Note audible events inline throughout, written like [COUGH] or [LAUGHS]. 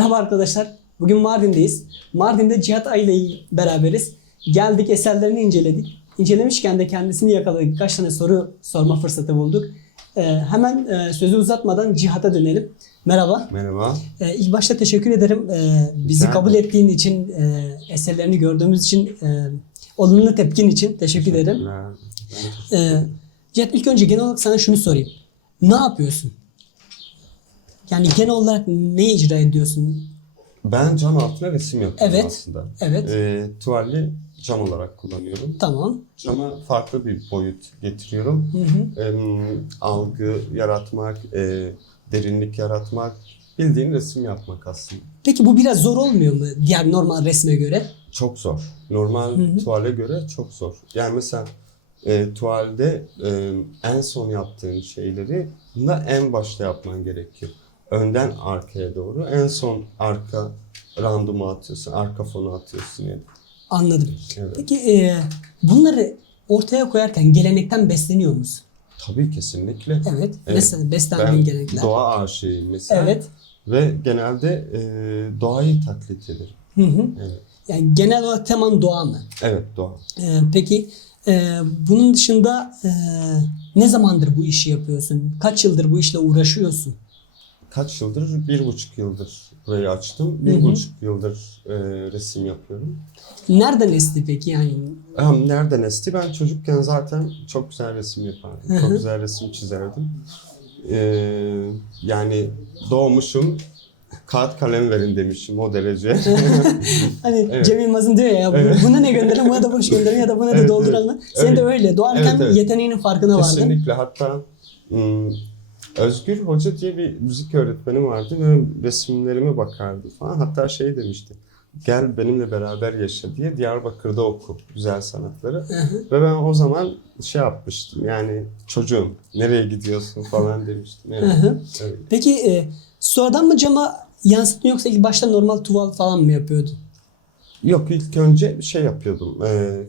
Merhaba arkadaşlar. Bugün Mardin'deyiz. Mardin'de Cihat Ay ile beraberiz. Geldik eserlerini inceledik. İncelemişken de kendisini yakaladık. Birkaç tane soru sorma fırsatı bulduk. Ee, hemen e, sözü uzatmadan Cihat'a dönelim. Merhaba. Merhaba. Ee, ilk başta teşekkür ederim. Ee, bizi Rica kabul ettiğin için, e, eserlerini gördüğümüz için, e, olumlu tepkin için teşekkür ederim. Ee, Cihat ilk önce genel olarak sana şunu sorayım. Ne yapıyorsun? Yani genel olarak ne icra ediyorsun? Ben cam altına resim yapıyorum Evet. aslında. Evet. Ee, tuvalli cam olarak kullanıyorum. Tamam. Cama farklı bir boyut getiriyorum. Hı hı. Em, algı yaratmak, e, derinlik yaratmak, bildiğin resim yapmak aslında. Peki bu biraz zor olmuyor mu diğer normal resme göre? Çok zor. Normal tuvale göre çok zor. Yani mesela e, tuvalde e, en son yaptığın şeyleri bunda en başta yapman gerekiyor. Önden arkaya doğru. En son arka randomu atıyorsun, arka fonu atıyorsun yani. Anladım. Evet. Peki e, bunları ortaya koyarken gelenekten besleniyor musun? Tabii kesinlikle. Evet. Evet. Beslen, beslendiğin Ben gelenekler. doğa aşığıyım mesela. Evet. Ve genelde e, doğayı taklit ederim. Hı hı. Evet. Yani genel olarak teman doğa mı? Evet doğa. E, peki e, bunun dışında e, ne zamandır bu işi yapıyorsun? Kaç yıldır bu işle uğraşıyorsun? Kaç yıldır? Bir buçuk yıldır burayı açtım. Bir Hı hı. buçuk yıldır e, resim yapıyorum. Nereden esti peki yani? Hem nereden esti? Ben çocukken zaten çok güzel resim yapardım. Hı hı. Çok güzel resim çizerdim. Ee, yani doğmuşum, kağıt kalem verin demişim o derece. [LAUGHS] Hani [LAUGHS] Evet. Cem Yılmaz'ın diyor ya Evet. buna ne gönderelim buna da boş gönderelim ya da buna da Evet, dolduralım. evet. Sen de öyle doğarken Evet, evet. yeteneğinin farkına vardın. Kesinlikle. Hatta ım, Özgür Hoca diye bir müzik öğretmenim vardı ve resimlerime bakardı falan. Hatta şey demişti. Gel benimle beraber yaşa diye Diyarbakır'da oku güzel sanatları. Ve ben o zaman şey yapmıştım yani çocuğum nereye gidiyorsun falan demiştim. Evet. Peki e, sonradan mı cama yansıttın yoksa ilk başta normal tuval falan mı yapıyordun? Yok ilk önce şey yapıyordum. E,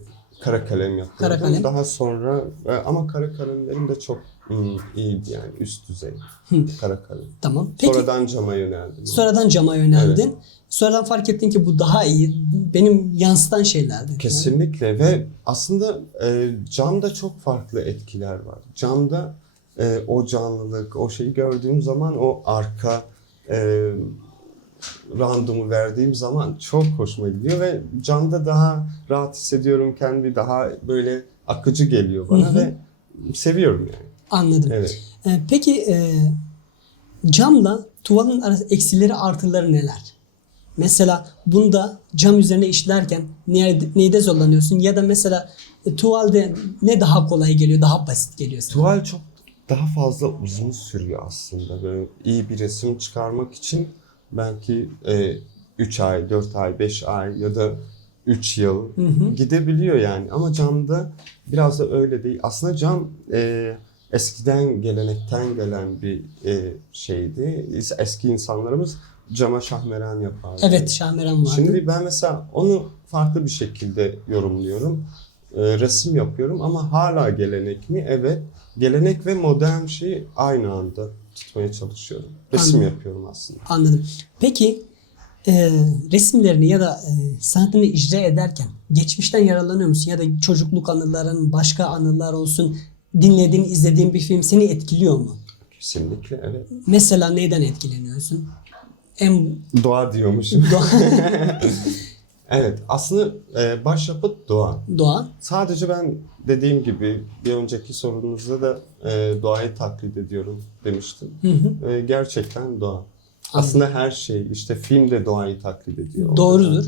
kara kalem yapıyordum. Kara kalem. Daha sonra e, ama kara kalemlerim de çok hmm, iyiydi yani üst düzey. Hı. Kara kalem. Tamam. Peki Sonradan cama yöneldim. sonradan cama yöneldin. Sonradan fark ettin ki bu daha iyi. Benim yansıtan şeylerdi. Kesinlikle ve aslında e, camda çok farklı etkiler var. Camda e, o canlılık, o şeyi gördüğüm zaman o arka e, randomu verdiğim zaman çok hoşuma gidiyor ve camda daha rahat hissediyorum kendi daha böyle akıcı geliyor bana Hı hı. ve seviyorum yani. Anladım. Evet. E, peki e, camla tuvalın arası eksileri artıları neler? Mesela bunda cam üzerine işlerken nerede, neyde zorlanıyorsun? Ya da mesela e, tuvalde ne daha kolay geliyor, daha basit geliyor sana? Tuval çok daha fazla uzun sürüyor aslında. Böyle iyi bir resim çıkarmak için belki 3 ay, 4 ay, 5 ay ya da 3 yıl Hı hı. gidebiliyor yani. Ama camda biraz da öyle değil. Aslında cam e, eskiden gelenekten gelen bir e, şeydi. Eski insanlarımız cama şahmeran yapardı. Evet, Şahmeran vardı. Şimdi ben mesela onu farklı bir şekilde yorumluyorum. Ee, resim yapıyorum ama hala gelenek mi? Evet. Gelenek ve modern şeyi aynı anda tutmaya çalışıyorum. Resim Anladım. yapıyorum aslında. Anladım. Peki e, resimlerini ya da e, sanatını icra ederken geçmişten yararlanıyor musun? Ya da çocukluk anıların, başka anılar olsun, dinlediğin, izlediğin bir film seni etkiliyor mu? Kesinlikle evet. Mesela neyden etkileniyorsun? En Doğa diyormuşum. doğa, [LAUGHS] evet aslında e, başyapıt doğa. doğa. Sadece ben dediğim gibi bir önceki sorunuzda da e, doğayı taklit ediyorum demiştim. Hı hı. E, gerçekten doğa. Aslında her şey işte film de doğayı taklit ediyor. Doğrudur.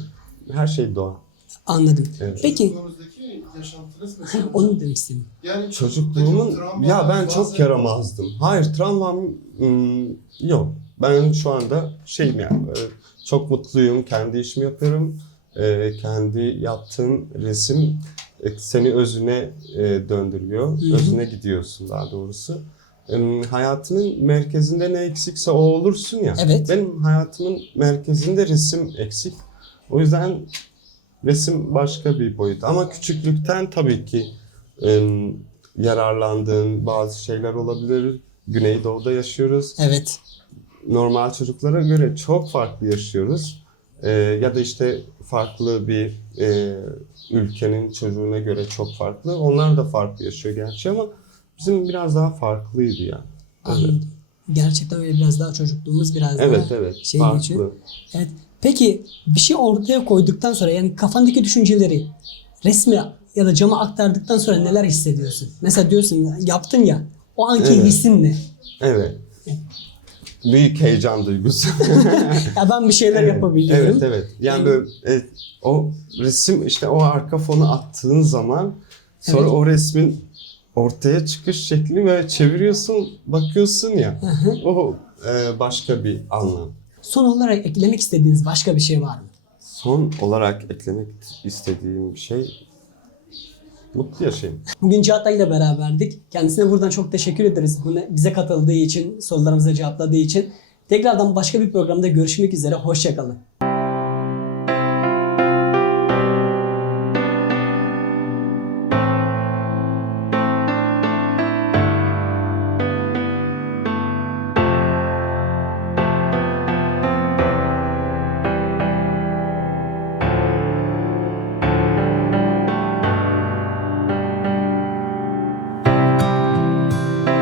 Her şey doğa. Anladım. Evet. Peki Çocukluğunuzdaki yaşantınız nasıl? onu demek istedim. Yani Çocukluğumun ya ben çok yaramazdım. Hayır travmam ım, yok. Ben şu anda şeyim yani e, çok mutluyum. Kendi işimi yapıyorum. E, kendi yaptığım resim seni özüne e, döndürüyor. Özüne gidiyorsun daha doğrusu. Em, hayatının merkezinde ne eksikse o olursun ya. Evet. Benim hayatımın merkezinde resim eksik. O yüzden resim başka bir boyut. Ama küçüklükten tabii ki yararlandığın bazı şeyler olabilir. Güneydoğu'da yaşıyoruz. Evet. normal çocuklara göre çok farklı yaşıyoruz. Ee, ya da işte farklı bir e, ülkenin çocuğuna göre çok farklı. Onlar da farklı yaşıyor gerçi ama bizim biraz daha farklıydı ya. Evet. Gerçekten öyle biraz daha çocukluğumuz biraz Evet daha evet şey farklı. geçiyor. Evet. Peki bir şey ortaya koyduktan sonra yani kafandaki düşünceleri resme ya da cama aktardıktan sonra neler hissediyorsun? Mesela diyorsun yaptın ya o anki Evet. hissin ne? Evet. Büyük heyecan duygusu. [LAUGHS] Ya ben bir şeyler Evet, yapabiliyorum. Evet evet. Yani böyle e, o resim işte o arka fonu attığın zaman sonra Evet. o resmin ortaya çıkış şeklini böyle çeviriyorsun, bakıyorsun ya. O e, başka bir anlam. Son olarak eklemek istediğiniz başka bir şey var mı? Son olarak eklemek istediğim bir şey mutlu yaşayın. Bugün Cihat ile beraberdik. Kendisine buradan çok teşekkür ederiz. Bize katıldığı için, sorularımıza cevapladığı için. Tekrardan başka bir programda görüşmek üzere. Hoşçakalın.